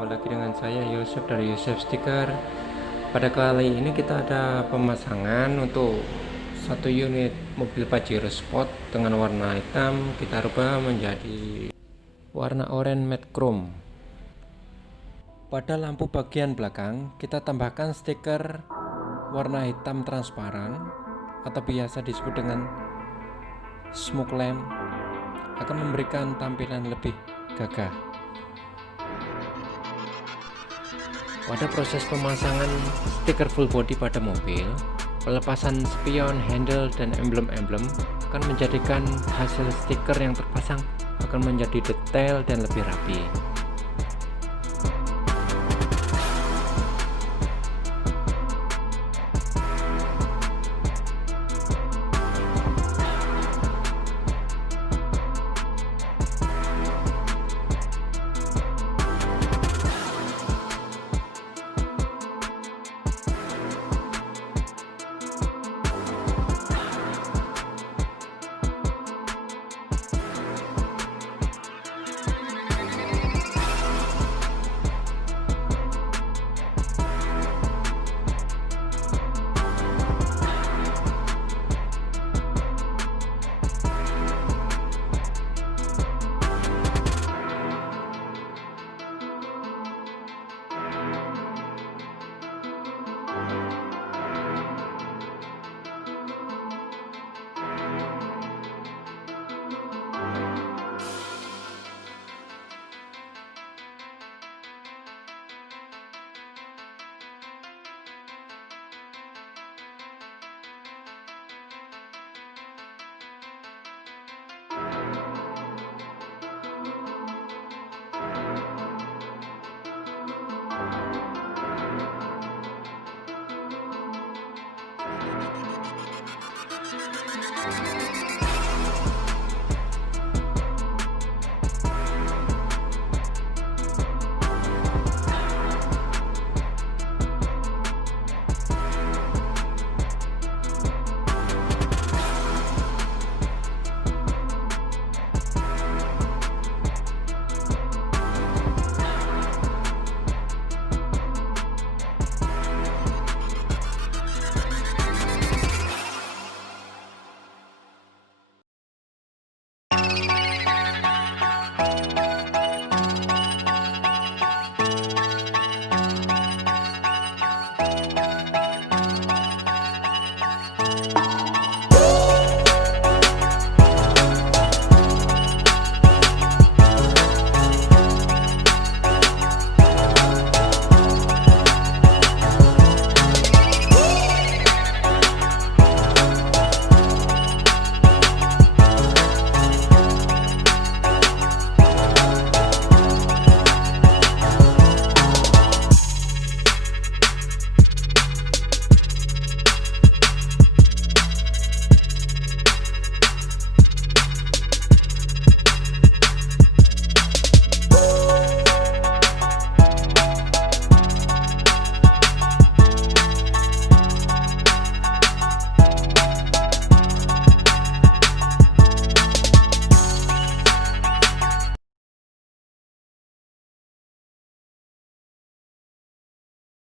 Kembali lagi dengan saya Yosef dari Yosef Stiker. Pada kali ini kita ada pemasangan untuk satu unit mobil Pajero Sport dengan warna hitam. Kita rubah menjadi warna oranye matte chrome. Pada lampu bagian belakang kita tambahkan stiker warna hitam transparan atau biasa disebut dengan smoke lamp, akan memberikan tampilan lebih gagah. Pada proses pemasangan stiker full body pada mobil, pelepasan spion, handle, dan emblem-emblem akan menjadikan hasil stiker yang terpasang akan menjadi detail dan lebih rapi.